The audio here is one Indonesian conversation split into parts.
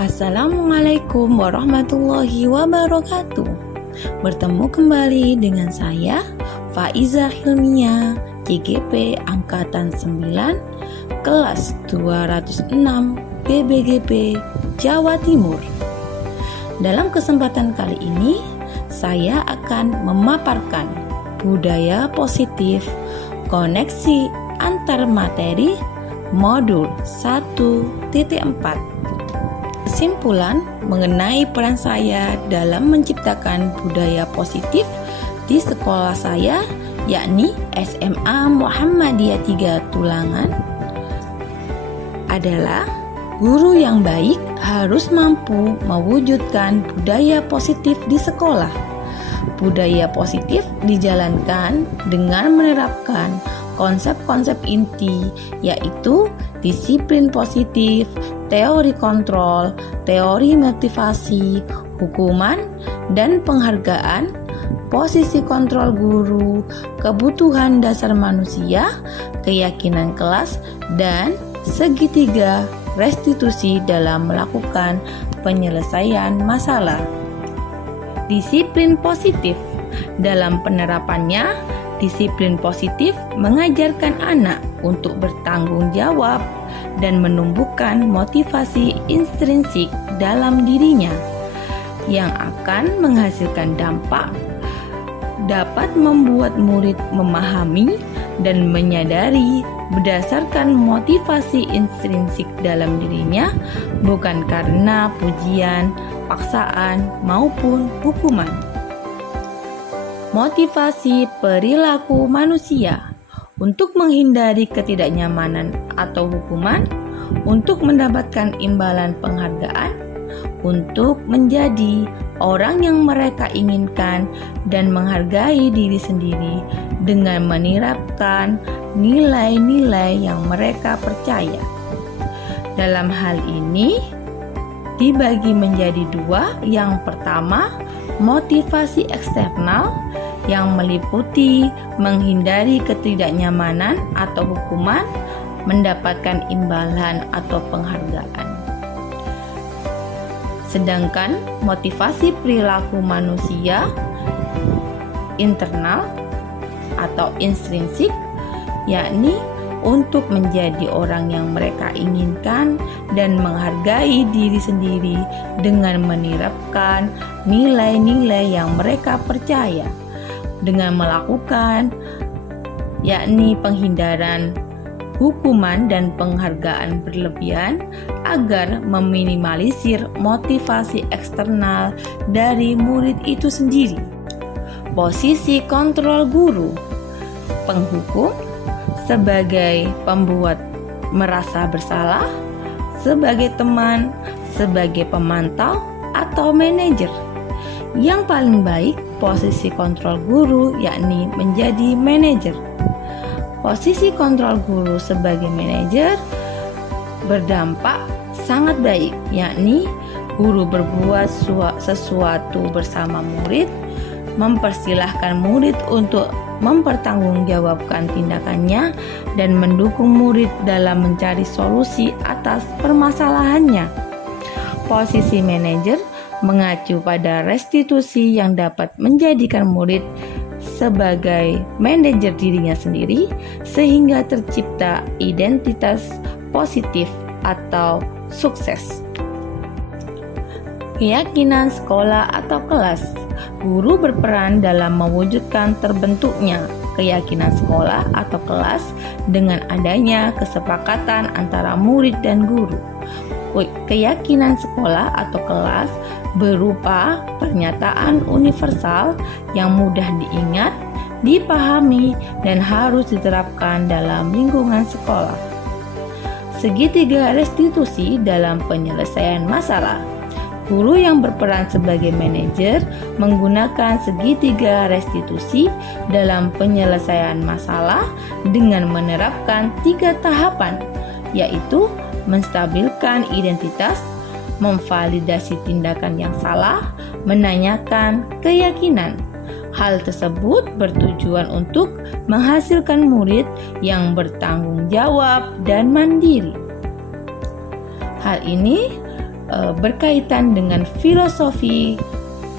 Assalamualaikum warahmatullahi wabarakatuh. Bertemu kembali dengan saya Faiza Hilmia, CGP Angkatan 9, kelas 206 PBGP Jawa Timur. Dalam kesempatan kali ini, saya akan memaparkan budaya positif koneksi antar materi modul 1.4. Kesimpulan mengenai peran saya dalam menciptakan budaya positif di sekolah saya, yakni SMA Muhammadiyah 3 Tulangan, adalah guru yang baik harus mampu mewujudkan budaya positif di sekolah. Budaya positif dijalankan dengan menerapkan konsep-konsep inti, yaitu disiplin positif, teori kontrol, teori motivasi, hukuman, dan penghargaan, posisi kontrol guru, kebutuhan dasar manusia, keyakinan kelas, dan segitiga restitusi dalam melakukan penyelesaian masalah. Disiplin positif dalam penerapannya, disiplin positif mengajarkan anak untuk bertanggung jawab dan menumbuhkan motivasi intrinsik dalam dirinya yang akan menghasilkan dampak, dapat membuat murid memahami dan menyadari berdasarkan motivasi intrinsik dalam dirinya, bukan karena pujian, paksaan, maupun hukuman. Motivasi perilaku manusia untuk menghindari ketidaknyamanan atau hukuman, untuk mendapatkan imbalan penghargaan, untuk menjadi orang yang mereka inginkan dan menghargai diri sendiri dengan menerapkan nilai-nilai yang mereka percaya. Dalam hal ini dibagi menjadi dua. Yang pertama, motivasi eksternal yang meliputi menghindari ketidaknyamanan atau hukuman, mendapatkan imbalan atau penghargaan. Sedangkan motivasi perilaku manusia internal atau intrinsik, yakni untuk menjadi orang yang mereka inginkan dan menghargai diri sendiri dengan menerapkan nilai-nilai yang mereka percaya, dengan melakukan yakni penghindaran hukuman dan penghargaan berlebihan agar meminimalisir motivasi eksternal dari murid itu sendiri. Posisi kontrol guru, penghukum, sebagai pembuat merasa bersalah, sebagai teman, sebagai pemantau, atau manajer. Yang paling baik posisi kontrol guru yakni menjadi manajer. Posisi kontrol guru sebagai manajer berdampak sangat baik, yakni guru berbuat sesuatu bersama murid, mempersilahkan murid untuk mempertanggungjawabkan tindakannya dan mendukung murid dalam mencari solusi atas permasalahannya. Posisi manajer mengacu pada restitusi yang dapat menjadikan murid sebagai manajer dirinya sendiri sehingga tercipta identitas positif atau sukses. Keyakinan sekolah atau kelas. Guru berperan dalam mewujudkan terbentuknya keyakinan sekolah atau kelas dengan adanya kesepakatan antara murid dan guru. Keyakinan sekolah atau kelas berupa pernyataan universal yang mudah diingat, dipahami, dan harus diterapkan dalam lingkungan sekolah. Segitiga restitusi dalam penyelesaian masalah. Guru yang berperan sebagai manajer menggunakan segitiga restitusi dalam penyelesaian masalah dengan menerapkan 3 tahapan, yaitu menstabilkan identitas, memvalidasi tindakan yang salah, menanyakan keyakinan. Hal tersebut bertujuan untuk menghasilkan murid yang bertanggung jawab dan mandiri. Hal ini berkaitan dengan filosofi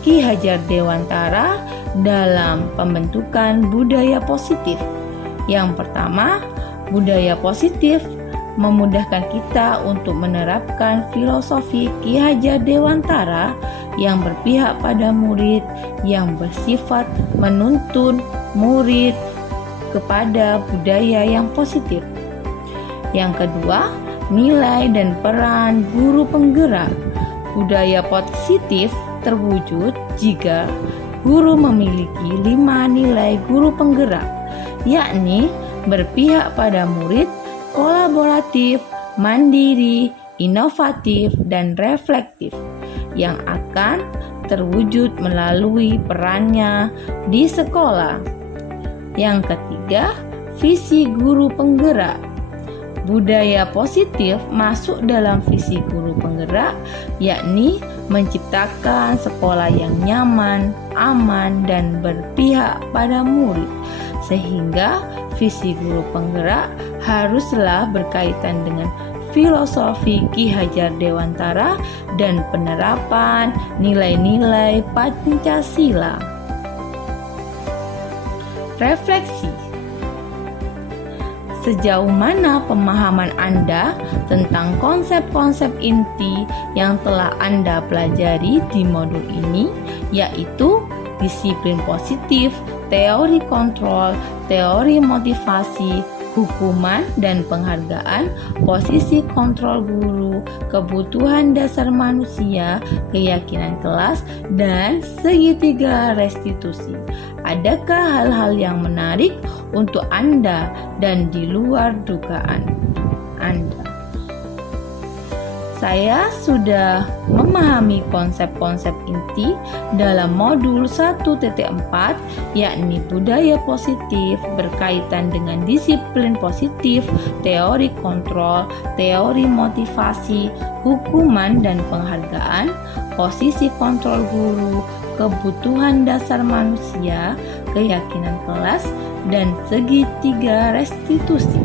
Ki Hajar Dewantara dalam pembentukan budaya positif. Yang pertama, budaya positif memudahkan kita untuk menerapkan filosofi Ki Hajar Dewantara yang berpihak pada murid, yang bersifat menuntun murid kepada budaya yang positif. Yang kedua, nilai dan peran guru penggerak. Budaya positif terwujud jika guru memiliki 5 nilai guru penggerak, yakni berpihak pada murid, kolaboratif, mandiri, inovatif, dan reflektif, yang akan terwujud melalui perannya di sekolah. Yang ketiga, visi guru penggerak. Budaya positif masuk dalam visi guru penggerak, yakni menciptakan sekolah yang nyaman, aman, dan berpihak pada murid. Sehingga visi guru penggerak haruslah berkaitan dengan filosofi Ki Hajar Dewantara dan penerapan nilai-nilai Pancasila. Refleksi. Sejauh mana pemahaman Anda tentang konsep-konsep inti yang telah Anda pelajari di modul ini, yaitu disiplin positif, teori kontrol, teori motivasi, hukuman dan penghargaan, posisi kontrol guru, kebutuhan dasar manusia, keyakinan kelas, dan segitiga restitusi. Adakah hal-hal yang menarik untuk Anda dan di luar dugaan Anda? Saya sudah memahami konsep-konsep inti dalam modul 1.4, yakni budaya positif berkaitan dengan disiplin positif, teori kontrol, teori motivasi, hukuman dan penghargaan, posisi kontrol guru, kebutuhan dasar manusia, keyakinan kelas, dan segitiga restitusi.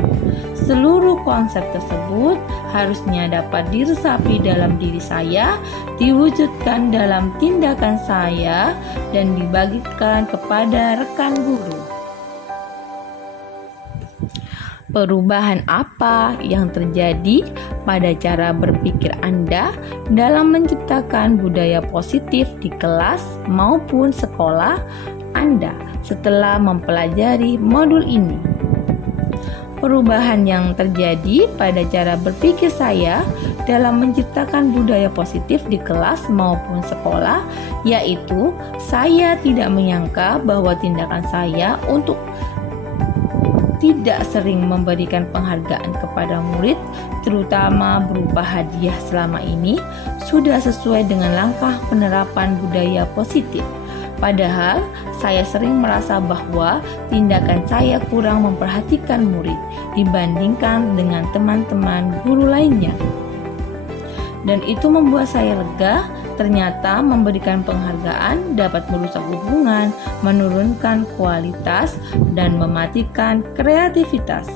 Seluruh konsep tersebut harusnya dapat diresapi dalam diri saya, diwujudkan dalam tindakan saya, dan dibagikan kepada rekan guru. Perubahan apa yang terjadi pada cara berpikir Anda dalam menciptakan budaya positif di kelas maupun sekolah Anda setelah mempelajari modul ini? Perubahan yang terjadi pada cara berpikir saya dalam menciptakan budaya positif di kelas maupun sekolah, yaitu saya tidak menyangka bahwa tindakan saya untuk tidak sering memberikan penghargaan kepada murid, terutama berupa hadiah selama ini, sudah sesuai dengan langkah penerapan budaya positif. Padahal, saya sering merasa bahwa tindakan saya kurang memperhatikan murid dibandingkan dengan teman-teman guru lainnya. Dan itu membuat saya lega, ternyata memberikan penghargaan dapat merusak hubungan, menurunkan kualitas, dan mematikan kreativitas.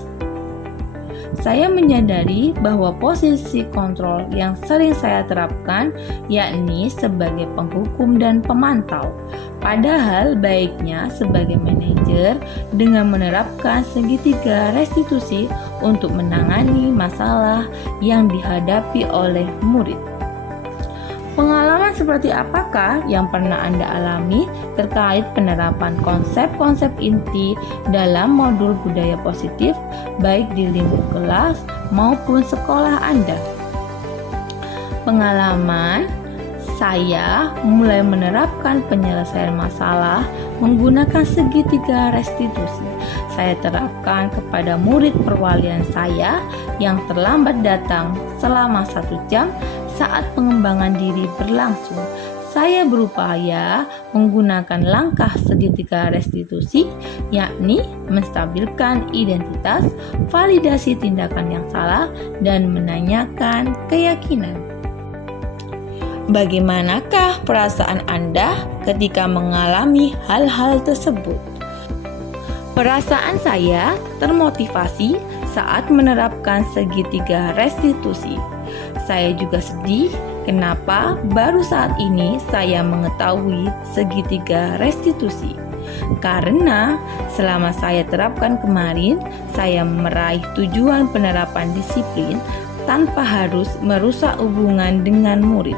Saya menyadari bahwa posisi kontrol yang sering saya terapkan yakni sebagai penghukum dan pemantau. Padahal baiknya sebagai manajer dengan menerapkan segitiga restitusi untuk menangani masalah yang dihadapi oleh murid. Pengalaman seperti apakah yang pernah Anda alami terkait penerapan konsep-konsep inti dalam modul budaya positif baik di lingkup kelas maupun sekolah Anda? Pengalaman saya mulai menerapkan penyelesaian masalah menggunakan segitiga restitusi. Saya terapkan kepada murid perwalian saya yang terlambat datang selama 1 jam saat pengembangan diri berlangsung. Saya berupaya menggunakan langkah segitiga restitusi, yakni menstabilkan identitas, validasi tindakan yang salah, dan menanyakan keyakinan. Bagaimanakah perasaan Anda ketika mengalami hal-hal tersebut? Perasaan saya termotivasi saat menerapkan segitiga restitusi. Saya juga sedih Kenapa baru saat ini saya mengetahui segitiga restitusi? Karena selama saya terapkan kemarin, saya meraih tujuan penerapan disiplin tanpa harus merusak hubungan dengan murid.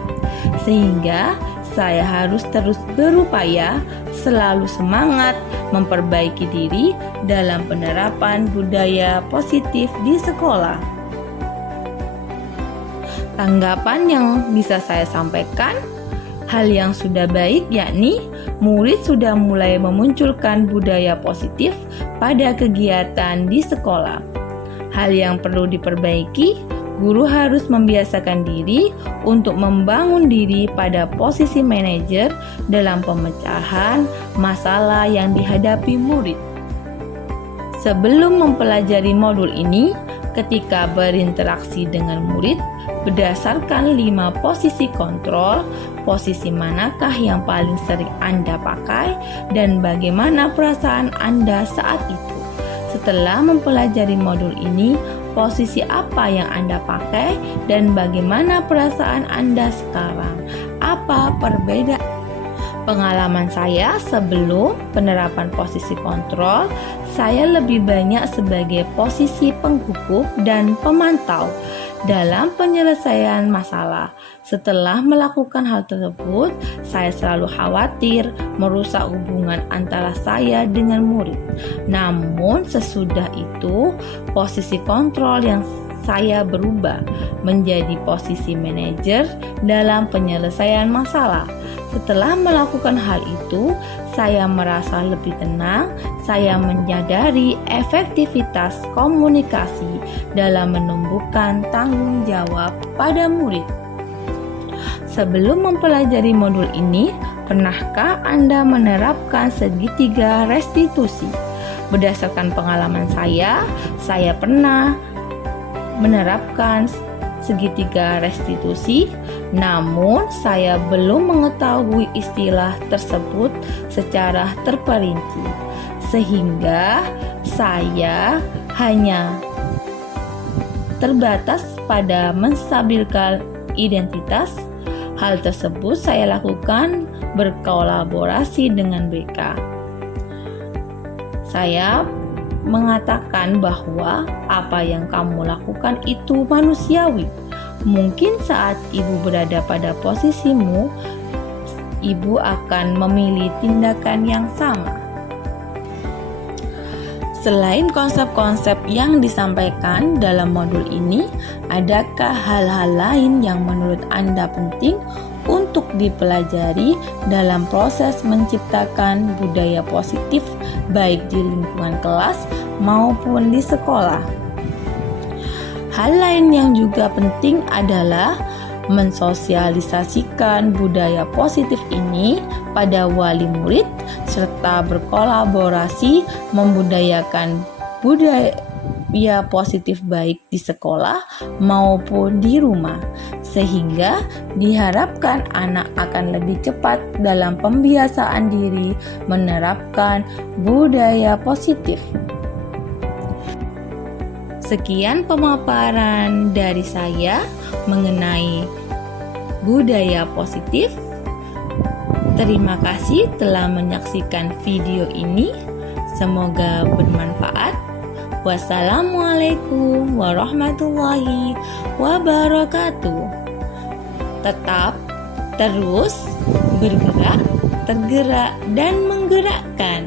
Sehingga saya harus terus berupaya, selalu semangat memperbaiki diri dalam penerapan budaya positif di sekolah. Tanggapan yang bisa saya sampaikan, hal yang sudah baik yakni murid sudah mulai memunculkan budaya positif pada kegiatan di sekolah. Hal yang perlu diperbaiki, guru harus membiasakan diri untuk membangun diri pada posisi manajer dalam pemecahan masalah yang dihadapi murid. Sebelum mempelajari modul ini, ketika berinteraksi dengan murid, berdasarkan 5 posisi kontrol, posisi manakah yang paling sering Anda pakai dan bagaimana perasaan Anda saat itu. Setelah mempelajari modul ini, posisi apa yang Anda pakai dan bagaimana perasaan Anda sekarang? Apa perbedaan? Pengalaman saya sebelum penerapan posisi kontrol, saya lebih banyak sebagai posisi penghukum dan pemantau dalam penyelesaian masalah. Setelah melakukan hal tersebut, saya selalu khawatir merusak hubungan antara saya dengan murid. Namun sesudah itu, posisi kontrol yang saya berubah menjadi posisi manajer dalam penyelesaian masalah. Setelah melakukan hal itu, saya merasa lebih tenang. Saya menyadari efektivitas komunikasi dalam menumbuhkan tanggung jawab pada murid. Sebelum mempelajari modul ini, pernahkah Anda menerapkan segitiga restitusi? Berdasarkan pengalaman saya pernah menerapkan segitiga restitusi, namun saya belum mengetahui istilah tersebut secara terperinci, sehingga saya hanya terbatas pada menstabilkan identitas. Hal tersebut saya lakukan berkolaborasi dengan BK. Saya mengatakan bahwa apa yang kamu lakukan itu manusiawi. Mungkin saat ibu berada pada posisimu, ibu akan memilih tindakan yang sama. Selain konsep-konsep yang disampaikan dalam modul ini, adakah hal-hal lain yang menurut Anda penting untuk dipelajari dalam proses menciptakan budaya positif baik di lingkungan kelas maupun di sekolah? Hal lain yang juga penting adalah mensosialisasikan budaya positif ini pada wali murid serta berkolaborasi membudayakan budaya positif baik di sekolah maupun di rumah, sehingga diharapkan anak akan lebih cepat dalam pembiasaan diri menerapkan budaya positif. Sekian pemaparan dari saya mengenai budaya positif. Terima kasih telah menyaksikan video ini. Semoga bermanfaat. Wassalamualaikum warahmatullahi wabarakatuh. Tetap terus bergerak, tergerak, dan menggerakkan.